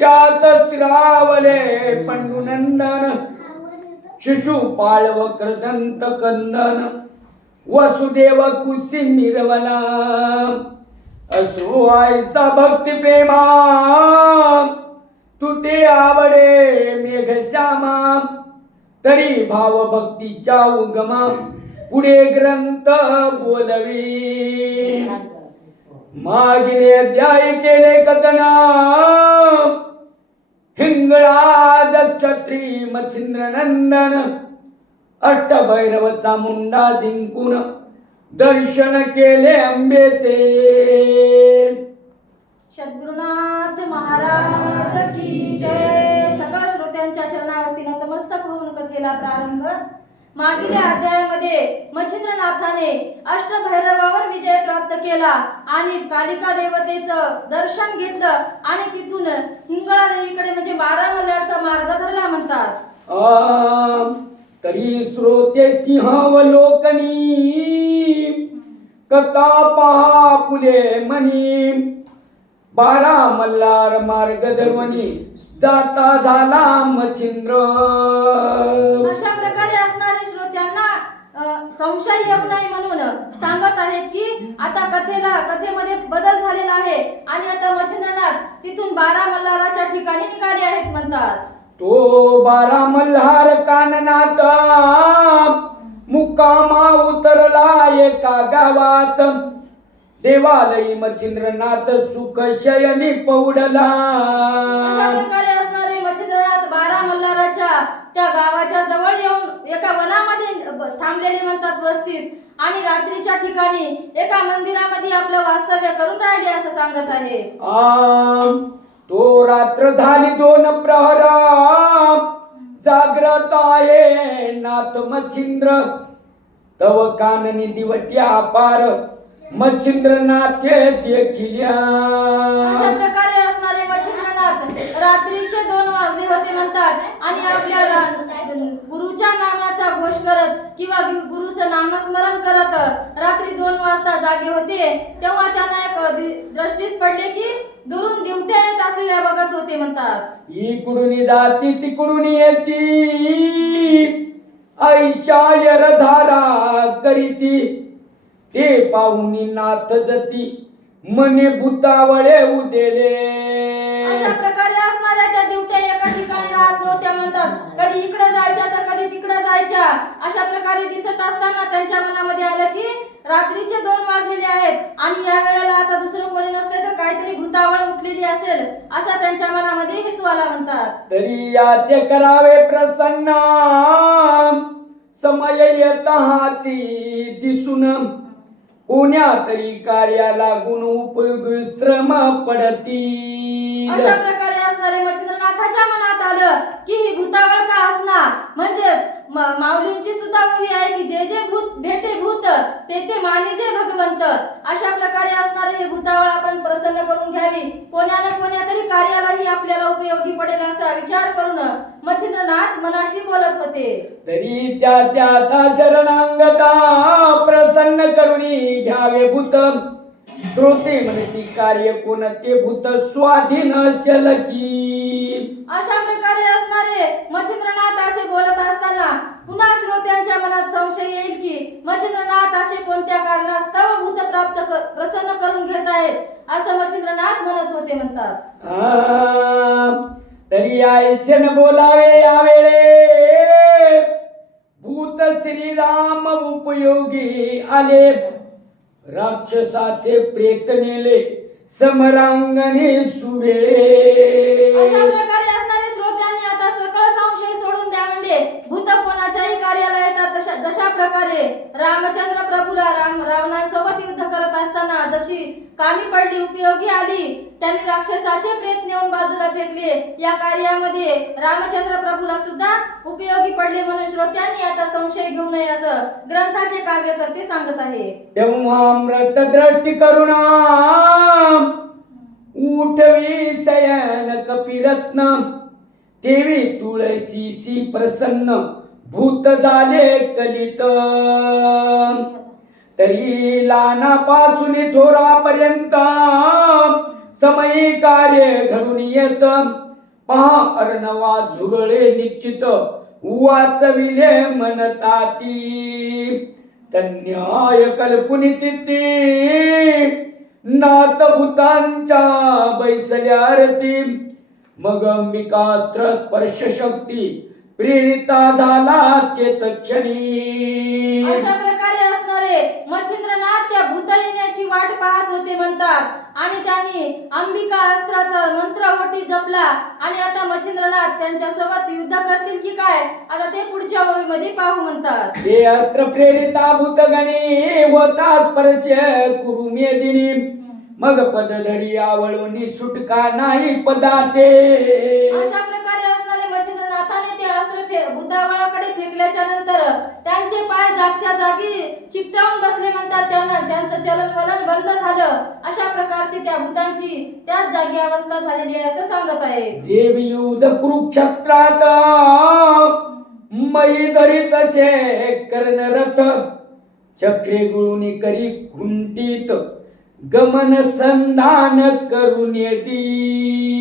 त्यात स्थिरावले पंडुनंदन शिशुपाळ वक्रदंत कंदन वसुदेव कुशी मिरवला असो आईचा भक्ती प्रेमा तू ते आवडे मेघश्यामा तरी भाव भक्तीच्या उगमा पुढे ग्रंथ बोलवी. मागिले अध्याय केले कथना. हिंगळा क्षत्री मच्छिंद्र नंदन अष्टभैरवचा मुंडा जिंकून दर्शन केले अंबेचे सद्गुरुनाथ महाराज की जय. सगळ्या श्रोत्यांच्या चरणावरती नतमस्तक होऊन कथेला प्रारंभ. मागील अध्यायामध्ये मच्छिंद्रनाथाने अष्टभैरवावर विजय प्राप्त केला आणि कालिका देवतेचं दर्शन घेतलं आणि तिथून हिंगळा देवीकडे म्हणजे बारा मल्ल्याचा मार्ग धरला म्हणतात. तरी श्रोते सिंहावलोकनी कथा पहा पुले मनी. बारा मल्हार मार्ग दर्वनी जाता झाला मच्छिंद्र. अशा प्रकारे असणारे संशय येऊ नये म्हणून सांगत आहेत की आता कथेला कथेमध्ये बदल झालेला आहे. आणि आता मच्छिंद्रनाथ तिथून बारा मल्हाराच्या ठिकाणी निघाले आहेत म्हणतात. तो बारा मल्हार काननाचा मुक्कामा उतरला एका गावात. देवालयी मच्छिंद्रनाथ सुख शयनी पौडला. अशा प्रकारे असणारे मच्छिंद्रनाथ बारा मल्हाराच्या त्या गावाच्या वनामध्ये थांबलेले म्हणतात वस्तीस. आणि रात्रीच्या ठिकाणी एका मंदिरामध्ये आपलं वास्तव्य करून राहिले असं सांगत आहे. आम, तो रात्र झाली दोन प्रहर जाग्रत आहे नाथ मच्छिंद्र. तव काननी दिवट्या पार मच्छिंद्र नाथे देखिल्या अशा प्रकारे असणारे मच्छिंद्रनाथ रात्रीचे दोन वाजले होते म्हणतात. आणि आपल्या गुरुच्या नामाचा घोष करत किंवा गुरुचं नामस्मरण करत रात्री दोन वाजता जागे होते तेव्हा त्यांना एक दृष्टीस पडले की दुरून दिवट्या येत असलेल्या बघत होते म्हणतात. इकडून जाती तिकडून येती. ऐशायर धारा करीती. ते पाहुनी नाथ जती. मने भूतावळे उदेले. अशा प्रकारे असणाऱ्या त्या दिवट्या एका ठिकाणी राहत नव्हत्या म्हणतात. कधी इकडे जायच्या जायच्या अशा प्रकारे दिसत असताना त्यांच्या मनामध्ये आलं की रात्रीचे दोन वाजलेले आहेत आणि या वेळेला आता दुसरं कोणी नसते तर काहीतरी भूतावळ उठलेली असेल असा त्यांच्या मनामध्ये हेतू आला म्हणतात. तरी या ते करावे प्रसन्न समय येतहाची दिसून कोण्या तरी कार्या लागून उपयोगी श्रम पडती अशा प्रकारे आलं की ही भूतावळ का असणार? म्हणजेच माऊलींची सुद्धा ओवी आहे की जे जे भूत भेटे भूत ते ते मानिजे भगवंत. अशा प्रकारे असणारे हे भूतावळ आपण प्रसन्न करून घ्यावी. कोण्या ना कोण्या तरी कार्यालाही आपल्याला उपयोगी पडेल असा विचार करून मच्छिंद्रनाथ मनाशी बोलत होते. तरी त्या त्या चरणांगता प्रसन्न करुणी घ्यावे भूत. श्रोते म्हणती कार्य कोणते भूत स्वाधीन असेल की? अशा प्रकारे असणारे मच्छिंद्रनाथ असे बोलत असताना पुन्हा श्रोत्यांच्या मनात संशय येईल की मच्छिंद्रनाथ असे कोणत्या कारणास्तव भूत प्राप्त क- प्रसन्न करून घेत आहेत? असं मच्छिंद्रनाथ म्हणत होते म्हणतात. तरी आयशन बोलावे यावेळे. भूत श्रीराम उपयोगी आले. राक्षसाचे प्रेत नेले. समरांगणे अशा सुवेळे प्रकारे असणारे श्रोत्यांनी आता सगळं संशय सोडून द्या म्हणजे भूत कोणाच्याही कार्याला येतात तशा जशा प्रकारे रामचंद्र प्रभूला राम रावणांसोबत युद्ध करत असताना जशी कामी पडली उपयोगी आली त्यांनी राक्षसाचे प्रेत नेऊन बाजूला फेकले. या कार्यामध्ये रामचंद्र प्रभूला सुद्धा उपयोगी पडले म्हणून श्रोत्यांनी आता संशय घेऊ नये असं ग्रंथाचे काव्यकर्ते सांगत आहे तेव्हा अमृत दृष्टी करुणा उठवी सयन कपिरत्न देवी तुळशीशी प्रसन्न. भूत झाले कलित. तरी लहानापासून थोरापर्यंत समयी कार्य घडून येत. पहा अर्णवा झुरळे निश्चित वाचविले मनताती. तन्याय कल्पुनी चित्ती नात भूतांच्या बैसल्यारती मग मिकात्र स्पर्श शक्ती प्रेरिता झाला तेच क्षणी. अशा प्रकारे असणारे मच्छिंद्रनाथ त्या भूत येण्याची वाट पाहत होते म्हणतात. आणि त्यांनी अंबिका अस्त्राचा मंत्र ओटी जपला. आणि आता मच्छिंद्रनाथ त्यांच्यासोबत युद्ध करतील की काय? आता ते पुढच्या ओळीमध्ये पाहू म्हणतात. ते अस्त्र प्रेरिता भूतगणी होता स्पर्श कुरु मेदिनी मग पदधरी आवळून सुटका नाही पदाते. अशा प्रकारे असणारे मच्छिंद्रनाथाने ते अस्त्र उतावळाकडे फेकल्याच्या नंतर त्यांचे पाय जागच्या जागी चिकटावून बसले म्हणतात त्यांना. त्यांचं चलन वलन बंद झालं. अशा प्रकारची त्या भूतांची त्याच जागी अवस्था झालेली आहे असं सांगत आहे. जे युद्ध कुरुक्षेत्रात मयी धरितचे कर्णरथ चक्रे गुळुनी करी खुंटीत. गमन संधान करून येती.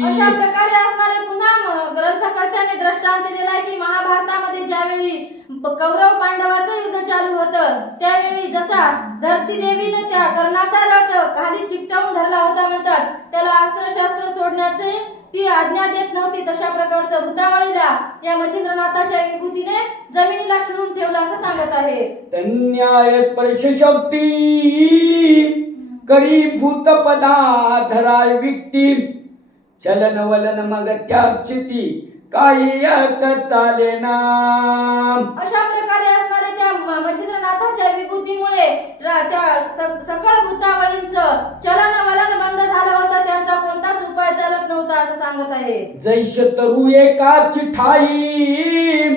अशा प्रकारे असणारे पुन्हा ग्रंथकर्त्याने दृष्टांत दिलाय की महाभारतामध्ये ज्यावेळी कौरव पांडवाचं युद्ध चालू होतं त्यावेळी जसा धरती देवीने त्या कर्णाचा रथ खाली चिकटावून धरला होता म्हणतात त्याला अस्त्रशास्त्र सोडण्याचे ती आज्ञा देत नव्हती. तशा प्रकारचं भूतावळीला या मच्छिंद्रनाथाच्या विभूतीने जमिनीला खिळून ठेवलं असं सांगत आहे तन्याय स्पर्श शक्ती करी भूत पदा धरा विक्ती चलन वलन मग त्याग चिती काही एक चाले ना अशा प्रकारे असणाऱ्या त्या मच्छिंद्रनाथाच्या विभूतीमुळे रा- त्या स- सकळ भूतावळींचं चलन वलन बंद झालं होतं. त्यांचा कोणताच उपाय चालत नव्हता असं सांगत आहे. जैश तरु एकाची ठाई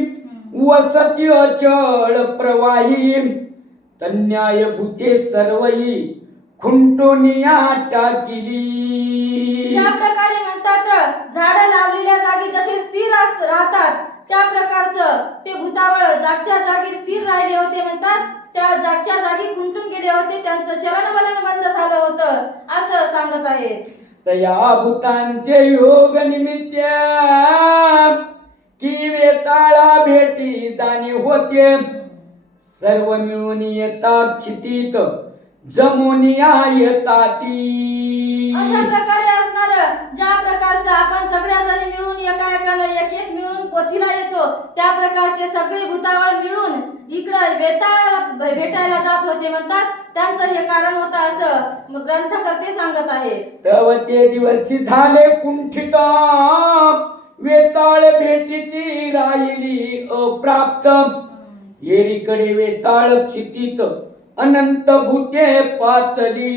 वसती अचळ प्रवाही. तन्याय भूते सर्वही. खुंटोनिया टाकिली ज्या प्रकारे म्हणतात झाडं लावलेल्या जागी जसे स्थिर अस- राहतात त्या प्रकारचं ते भूतावळ जागच्या जागी स्थिर राहिले होते म्हणतात. त्या जागच्या जागी खुंटून गेले होते त्यांचं चलन वलन बंद झालं होतं असं सांगत आहे. तया भूतांचे योग निमित्त कि वेताळा भेटी जाणे होते. सर्व मिळून येतात चितीत जमोनिया येताती. अशा प्रकारे असणार ज्या प्रकारचं आपण सगळ्या जणी मिळून एका एकानं एक एक मिळून पोथीला येतो त्या प्रकारचे सगळे भूतावळ मिळून इकडं वेताळाला भेटायला जात होते म्हणतात. त्यांचं हे कारण होतं असं ग्रंथकर्ते सांगत आहे तव ते दिवसी झाले कुंठित वेताळ भेटीची राहिली अप्राप्त. येरीकडे वेताळ क्षितीत. अनंत भूते पातली.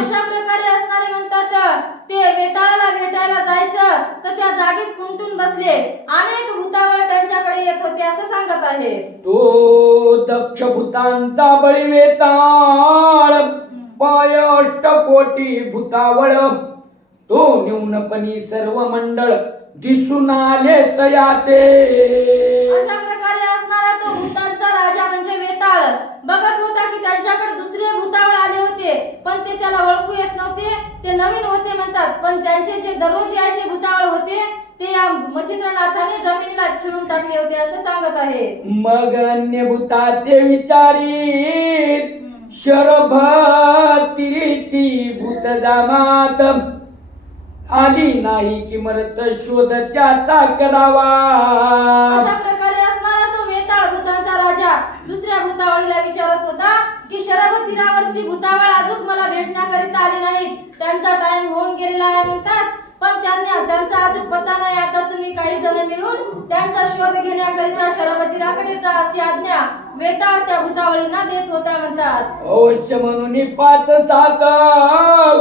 अशा प्रकारे असणारे म्हणतात ते वेताळाला भेटायला जायचं तर त्या जागीच खुंटून बसले. अनेक भूतावळ त्यांच्याकडे येत होते असं सांगत आहे. तो दक्ष भूतांचा बळी वेताळ पाय अष्टकोटी भूतावळ. तो न्यूनपणी सर्व मंडळ दिसून आले तया ते अशा प्रकारे असणारा तो भूतांचा राजा म्हणजे वेताळ. बघत होता की त्यांच्याकडे दुसरे भूतावळ आले होते पण ते त्याला ओळखू येत नव्हते. ते नवीन होते म्हणतात पण त्यांचे जे दररोज यायचे भूतावळ होते ते या मच्छिंद्रनाथाने जमिनीला खिळून टाकले होते असं सांगत आहे. मग अन्य भूता ते विचारी शरभतिरीची भूत जामात. आली नाही की मरत शोध त्याचा करावा. अशा प्रकारे असणारा तो वेताळ भूतांचा राजा भूतावळीला विचारत होता की शरभ तीरावरची भूतावळ अजून मला भेटण्याकरिता आली नाहीत. त्यांचा टाइम होऊन गेलेला आहे म्हणतात. पण त्यांनी त्यांचा अजून पत्ता नाही. आता तुम्ही काही जण मिळून त्यांचा शोध घेण्याकरिता शरभ तीराकडे जा अशी आज्ञा वेताळ त्या भूतावळींना देत होता म्हणतात. अवश्य म्हणून पाच सात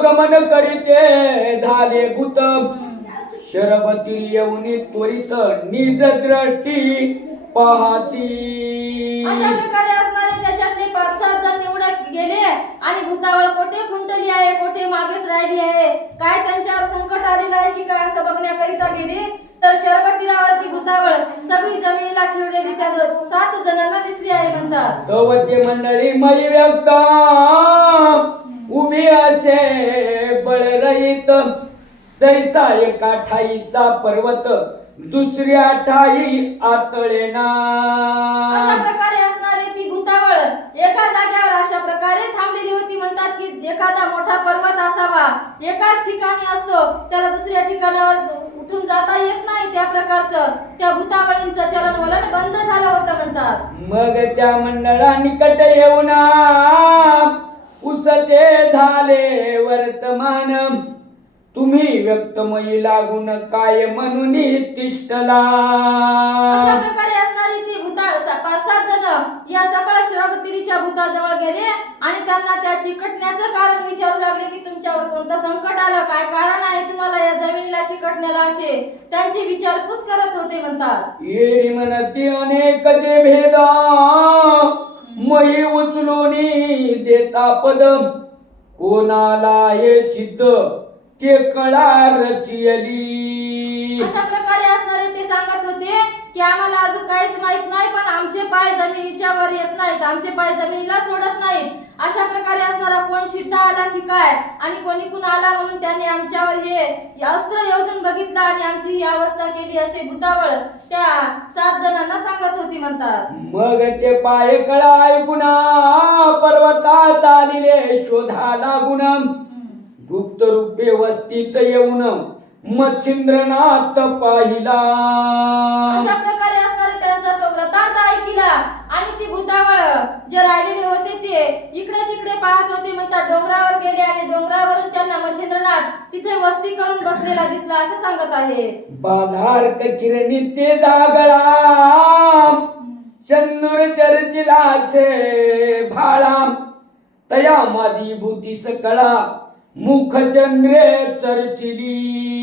गमन करीते झाले भूत. शरबती येऊन त्वरित निज दृष्टी पाहती. अशा प्रकारे आणि भूतावळ कोठे खुंटली आहे कोठे मागेच राहिली आहे? काय त्यांच्यावर संकट आलेलं आहे की काय असं बघण्याकरिता गेली? तर शरबतीरावरची भूतावळ सगळी जमिनीला खिळलेली त्या दो- सात जणांना दिसली आहे म्हणतात. कवते मंडळी मयी व्यक्त. उभी असे बळरहित जैसा एका ठाईचा पर्वत दुसऱ्या ठाई आतळेना अशा प्रकारे एका जागेवर अशा प्रकारे थांबलेली होती. म्हणतात की एखादा मोठा पर्वत असावा. एकाच ठिकाणी असतो. त्याला दुसऱ्या ठिकाणावर उठून जाता येत नाही त्या प्रकारचं. त्या भूतावळींचं चलन वलन बंद झालं होतं म्हणतात. मग त्या मंडळा निकट येऊन उसते झाले वर्तमान. तुम्ही व्यक्तमयी लागून काय म्हणून तिष्ठला? अशा प्रकारे असणारी ती भूता पाच सात जण या श्रवतिरीच्या भूताजवळ गेले आणि त्यांना त्या चिकटण्याचं कारण विचारू लागले की तुमच्यावर कोणतं संकट आलं? काय कारण आहे? तुम्हाला या जमिनीला चिकटण्याला असे त्यांची विचारपूस करत होते म्हणतात. येरी म्हणती अनेक जे भेद मही उचलून देता पद कोणाला हे सिद्ध ते कळा रचियली अशा प्रकारे असणारे ते सांगत होते की आम्हाला अजून काहीच माहीत नाही पण आमचे पाय जमिनीच्या वर येत नाहीत आमचे पाय जमिनीला सोडत नाहीत. अशा प्रकारे असणारा कोण सिद्ध आला की काय? आणि कोणी कुण आला म्हणून त्यांनी आमच्यावर हे अस्त्र योजून बघितलं आणि आमची ही अवस्था केली असे भूतावळ त्या सात जणांना सांगत होती म्हणतात. मग ते पाय कळा ऐकून पर्वता चालिले शोधा लागून गुप्त रूपे वस्तीत येऊन मच्छिंद्रनाथ पाहिला. अशा प्रकारे असणारे त्यांचा तो वृत्तांत ऐकिला. आणि ती भूतावळ जे राहिलेले होते ते इकडे तिकडे पाहत होते. म्हणतात डोंगरावर गेले आणि डोंगरावरून त्यांना मच्छिंद्रनाथ तिथे वस्ती करून बसलेला दिसला असं सांगत आहे. बाधार्क किरणी ते जागळा. चंदूर चर्चिला से भाळा तया माझी भूती सकळा. मुख चंद्रे चर्चिली.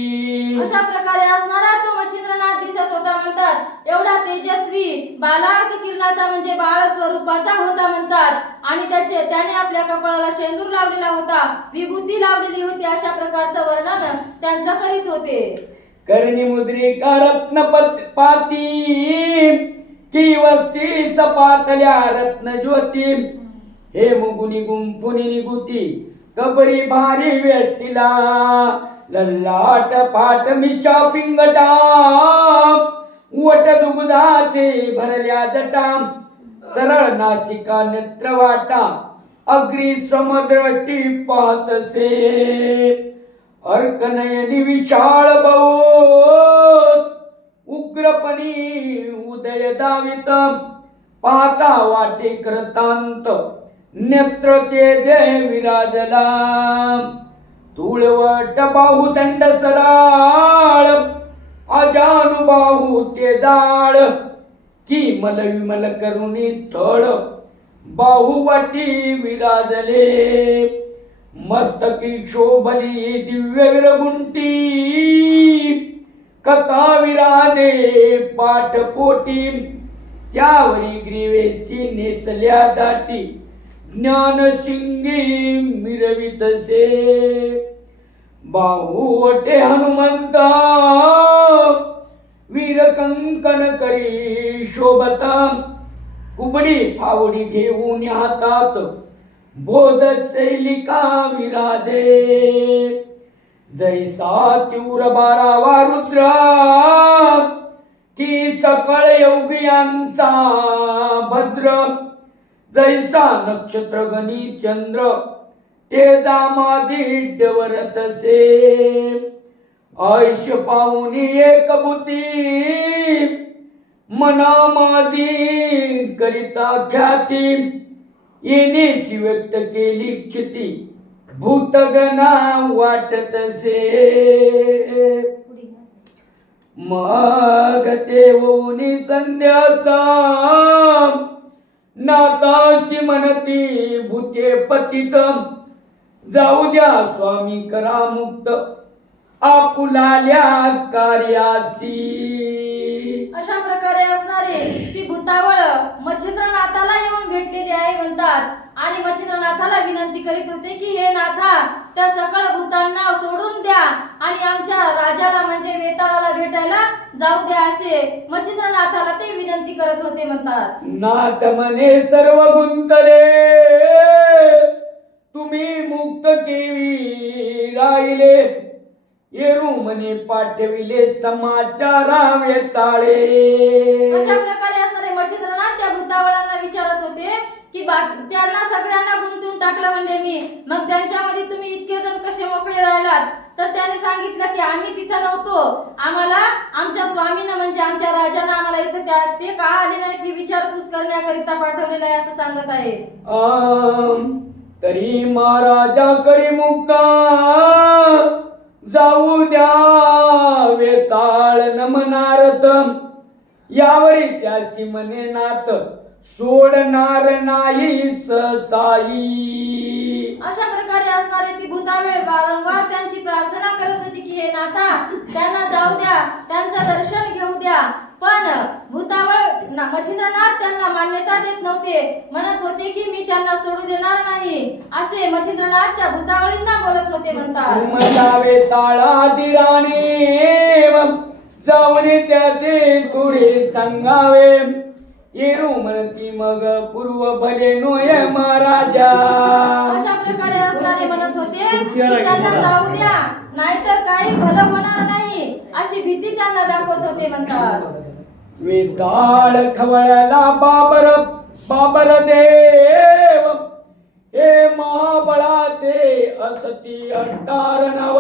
अशा प्रकारे असणारा तो मच्छिंद्रनाथ दिसत होता म्हणतात. एवढा तेजस्वी बालार्क किरणाचा म्हणजे बाळ स्वरूपाचा होता म्हणतात. आणि त्याचे त्याने आपल्या कपाळाला शेंदूर लावलेला होता. विभूती लावलेली होती अशा प्रकारचं वर्णन त्यांचं करीत होते. करणी मुद्रिका रत्न पाती की वस्ती सपातल्या रत्न ज्योती हे मुगुनी गुंफुनी निगुती कबरी भारी वेष्टीला. लल्लाट पाट मिशा पिंगटा वट दुगुदाचे भरल्या जटा सरळ नासिका नेत्र वाटा अग्री समद्रष्टी पाहतसे अर्कनयनी विशाळ बहु उग्रपणी उदय दावित पाहता वाटे कृतांत नेत्र तेजे विराजला तुळवट बाहुदंड सराळ अजानुबाहू ते जाळ की मल विमल करुणी थळ बाहुवाटी विराजले. मस्तकी शोभली दिव्य विरगुंटी कथा विराजे पाठपोटी. त्यावरी ग्रीवेसी नेसल्या दाटी. ज्ञानसिंगी मिरवितसे। बाहुवटे हनुमंता वीरकंकन करी शोभता। कुबडी फावडी घेऊन हातात बोध सैलिका विराजे। जैसा तीव्र बारावा रुद्रा की सकळ योगियांचा भद्र। जैसा नक्षत्र गणी चंद्र ते दामाजी डवरतसे आयुष्य पाहुनी एक बुती मना माझी करिता ख्याती. येण्याची व्यक्त केली क्षिती भूतगना वाटतसे मग ते होऊनी संध्याता नाताशी म्हणती भूते पतित. जाऊ द्या स्वामी करा मुक्त. आपुलाल्या कार्यासी अशा प्रकारे असणारे ती भूतावळ मच्छिंद्रनाथाला येऊन भेटलेली आहे म्हणतात. आणि मच्छिंद्रनाथाला विनंती करीत होते की हे नाथा त्या सकळ भूतांना सोडून द्या. आणि आमच्या राजाला म्हणजे वेताळाला भेटायला जाऊ द्या असे. मच्छिंद्रनाथाला ते विनंती करत होते म्हणतात. नाथ म्हणे सर्व गुंतले. तुम्ही मुक्त केवी राहिले. येरू म्हणे पाठविले समाचारा वेताळे अशा प्रकारे असणारे मच्छिंद्रनाथ त्या भूतावळांना विचारत होते की बा- त्यांना सगळ्यांना गुंतून टाकलं म्हणले मी. मग त्यांच्यामध्ये तुम्ही इतके जण कसे मोकळे राहिलात? तर त्याने सांगितलं की आम्ही तिथं नव्हतो. आम्हाला आमच्या स्वामीनं म्हणजे आमच्या राजानं आम्हाला इथं त्या ते का आले नाहीत ती विचारपूस करण्याकरिता पाठवलेलं आहे असं सांगत आहे तरी महाराजा करी जाऊ द्या वेताळ नमनारत. यावरी त्यासी म्हणे नात सोडणार नाही ससाई अशा प्रकारे असणारे ती भूतावेळ वारंवार त्यांची प्रार्थना करत होती की हे नाथा त्यांना जाऊ द्या त्यांचं दर्शन घेऊ द्या. पण भूतावळ मच्छिंद्रनाथ त्यांना मान्यता देत नव्हते. म्हणत होते की मी त्यांना सोडू देणार नाही. असे मच्छिंद्रनाथ त्या भूतावळींना बोलत होते म्हणतात. मजावे त्या ते तुरे सांगावे. येरू म्हणती मग पूर्व भले नोय महाराजा. अशा प्रकारे असणारे म्हणत होते की त्यांना जाऊ द्या नाहीतर काही भलं होणार नाही. अशी भीती त्यांना दाखवत होते म्हणतात. वेताळ खवळला बाबर बाबर देव. हे महाबळाचे असती अट्टार नाव.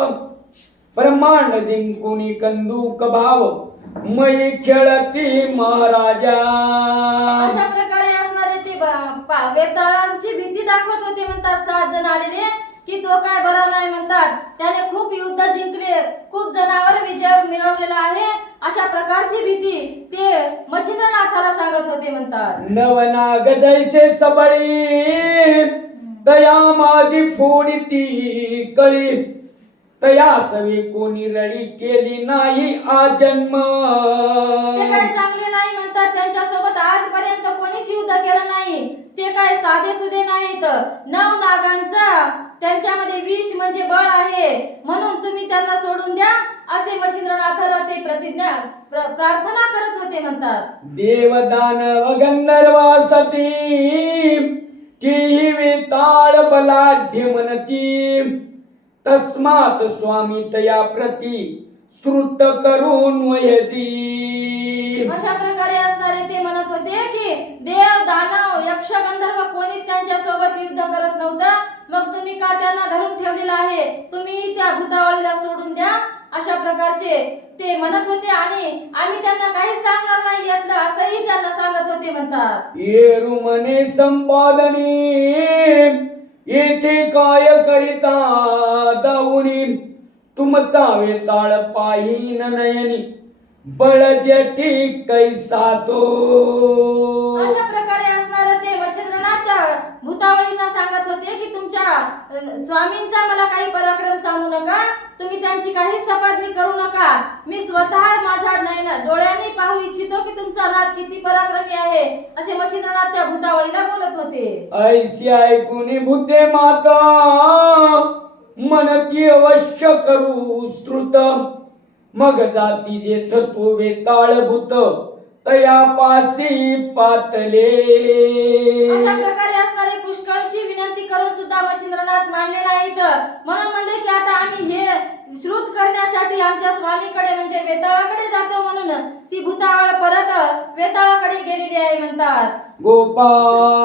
ब्रह्मांड जिंकुनी कंदूक भाव. मै खेळती महाराजा. अशा प्रकारे असणारे ते ब- पा- वेताळांची भीती दाखवत होते म्हणतात सात जण आलेले की तो काय बरा नाही म्हणतात. त्याने खूप युद्ध जिंकले खूप जणांवर विजय मिळवलेला आहे. अशा प्रकारची भीती ते मच्छिंद्रनाथाला सांगत होते म्हणतात. नवनाग जैसे सबळी तया माझी फोडती कळी. तया सवी कोणी रडी केली नाही आजन्म ते काय चांगले नाही म्हणतात त्यांच्यासोबत आजपर्यंत कोणीच युद्ध केलं नाही. ते काय साधे सुधे नाहीत. नव नागांचा त्यांच्यामध्ये विष म्हणजे बळ आहे. म्हणून तुम्ही त्यांना सोडून द्या असे मच्छिंद्रनाथाला ते प्रतिज्ञा प्र- प्रार्थना करत होते म्हणतात. देवदानव गंधर्व सती तीही वेताळ बलाढ्य म्हणती. तस्मात स्वामी तया प्रती श्रुत करून वयती अशा प्रकारे असणारे ते म्हणत होते की देव दानव यक्ष गंधर्व कोणीच त्यांच्यासोबत युद्ध करत नव्हतं. मग तुम्ही का त्यांना धरून ठेवलेलं आहे? तुम्ही त्या भूतावळीला सोडून द्या. अशा प्रकारचे ते म्हणत होते आणि आम्ही त्यांना काही सांगणार नाही यातलं असंही त्यांना सांगत होते म्हणतात. येरू म्हणे संपादनी येथे काय करिता दाऊनी तुमचा वेताळ पाहिन नयनी बळजटी कैसा तो अशा प्रकारे असणार ते मच्छिंद्रनाथ भूतावळींना सांगत होते की तुमच्या स्वामींचा मला काही पराक्रम सांगू नका तुम्ही त्यांची काही सपादनी करू नका. मी स्वतः माझ्या नयना डोळ्यांनी पाहू इच्छितो की तुमचा नाथ किती पराक्रमी आहे? असे मच्छिंद्रनाथ त्या भूतावळीला बोलत होते. ऐशी ऐकून भूते माता मनती अवश्य करू स्तुत. मग जाती जेथ तो वेताळ भूत तया पासी पातले. अशा प्रकारे रामचंद्रनाथ मानले नाही तर. म्हणून म्हणले की आता आम्ही हे श्रुत करण्यासाठी आमच्या स्वामीकडे म्हणजे वेताळाकडे जातो म्हणून ती भूतावळ परत वेताळाकडे गेलेली आहे म्हणतात. गोपाळ